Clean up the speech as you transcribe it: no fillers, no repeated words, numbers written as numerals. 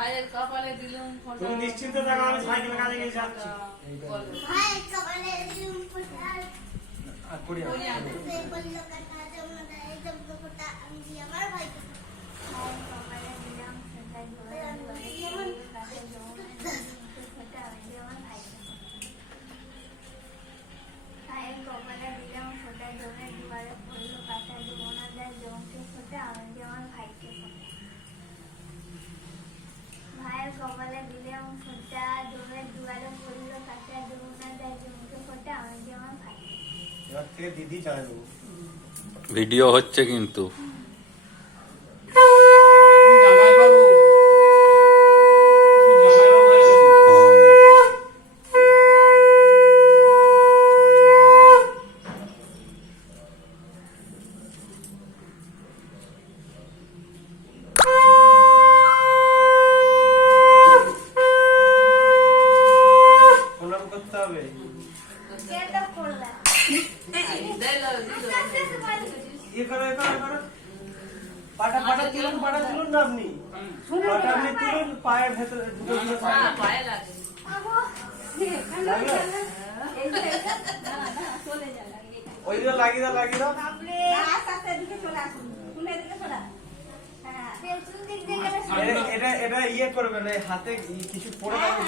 ভাইয়ের কপালে দিলুম ফোঁটা। তুমি নিশ্চিন্ত থাকো, আমি সাইকেল কাজে গিয়ে যাচ্ছি। ভাইয়ের কপালে দিলুম ফোঁটা। আর করি আমি। সে বলল কাটা জমা দেয় জমা ফোঁটা আমি দিই আমার ভাইকে। ভাইয়ের কপালে দিলাম ফোঁটা জমা যেমন কাটা জমা ফোঁটা আমি দিই আমার ভাইকে। ভাইয়ের কপালে দিলাম ফোঁটা জমে দুয়ারে পড়লো কাটা জমা দেয় জমকে ফোঁটা আমি দিই আমার ভাইকে। ভাইয়ের কপালে দিলাম ফোঁটা জমে দুয়ারে পড়লো কাটা জমা দেয় জমকে ফোঁটা আমি দিই আমার ভাইকে। এবার থেকে দিদি চালাই দেবো। ভিডিও হচ্ছে কিন্তু জামাইবাবু প্রণাম করতে হবে। কেটে পড়লা ইয়ে করো, এ করো, এ করো। পাটা তুলুন না আপনি। পাটা আপনি তুলুন, পায়ের ভেতরে ঢুকে দিলে পায়ে হ্যাঁ, লাগবে। পায়ে লাগে। লাগলো? ওইগুলো লাগিয়ে দাও, লাগিয়ে দাও। এটা ইয়ে করবেন, এই হাতে কিছু পড়ে যাবে।